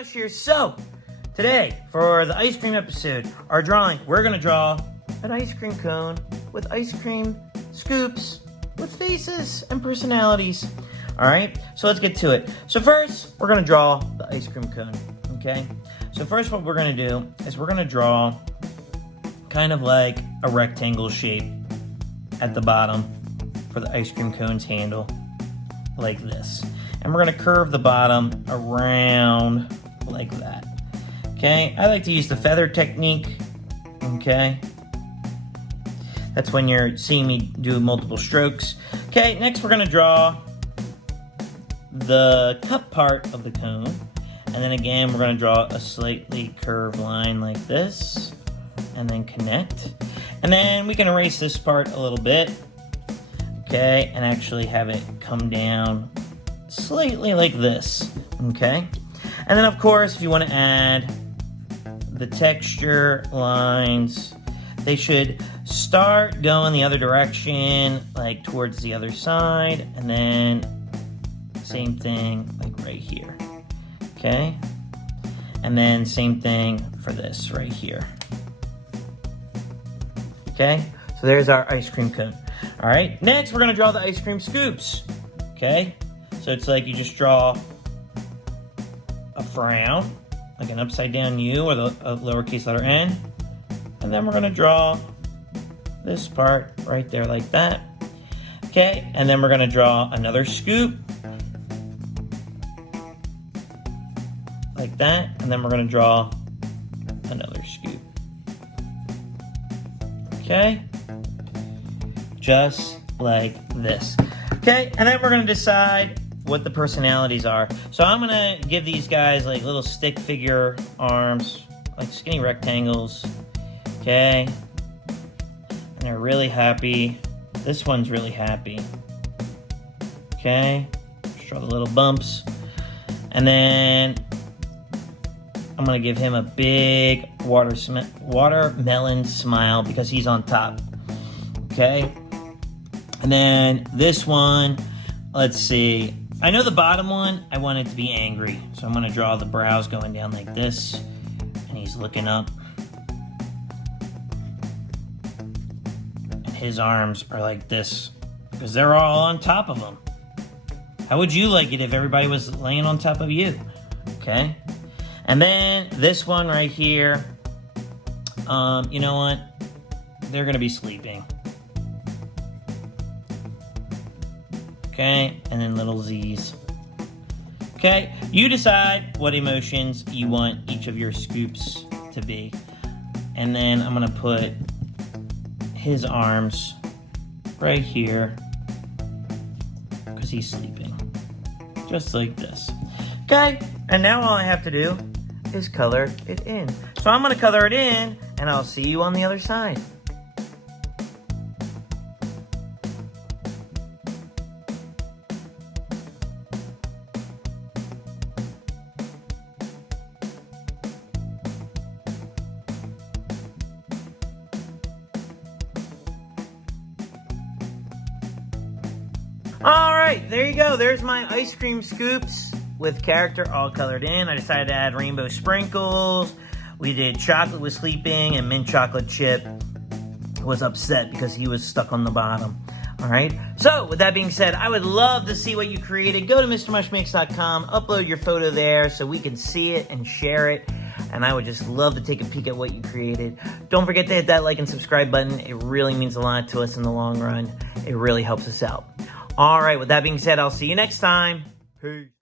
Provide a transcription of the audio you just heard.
Mush here. So, today, for the ice cream episode, our drawing, we're going to draw an ice cream cone with ice cream scoops with faces and personalities. Alright, so let's get to it. So first, we're going to draw the ice cream cone, okay? So first what we're going to do is we're going to draw kind of like a rectangle shape at the bottom for the ice cream cone's handle, like this. And we're going to curve the bottom around like that. Okay, I like to use the feather technique. Okay, that's when you're seeing me do multiple strokes. Okay, next we're going to draw the cup part of the cone. And then again, we're going to draw a slightly curved line like this. And then connect. And then we can erase this part a little bit. Okay, and actually have it come down slightly like this, okay? And then of course, if you want to add the texture lines, they should start going the other direction, like towards the other side, and then same thing like right here, okay? And then same thing for this right here. Okay, so there's our ice cream cone. All right, next we're gonna draw the ice cream scoops, okay? So it's like you just draw a frown, like an upside down U or the lowercase letter n. And then we're gonna draw this part right there like that. Okay, and then we're gonna draw another scoop. Like that, and then we're gonna draw another scoop. Okay, just like this. Okay, and then we're gonna decide what the personalities are. So I'm gonna give these guys like little stick figure arms, like skinny rectangles, okay? And they're really happy. This one's really happy, okay? Just draw the little bumps. And then I'm gonna give him a big watermelon smile because he's on top, okay? And then this one, let's see. I know the bottom one, I want it to be angry. So I'm gonna draw the brows going down like this, and he's looking up. And his arms are like this, because they're all on top of him. How would you like it if everybody was laying on top of you? Okay? And then this one right here, you know what? They're gonna be sleeping. Okay, and then little Z's. Okay, you decide what emotions you want each of your scoops to be. And then I'm gonna put his arms right here because he's sleeping. Just like this. Okay, and now all I have to do is color it in. So I'm gonna color it in and I'll see you on the other side. All right, there you go. There's my ice cream scoops with character all colored in. I decided to add rainbow sprinkles. We did chocolate was sleeping and mint chocolate chip was upset because he was stuck on the bottom. All right, so with that being said, I would love to see what you created. Go to MrMushMakes.com, upload your photo there so we can see it and share it. And I would just love to take a peek at what you created. Don't forget to hit that like and subscribe button. It really means a lot to us in the long run. It really helps us out. All right, with that being said, I'll see you next time. Peace.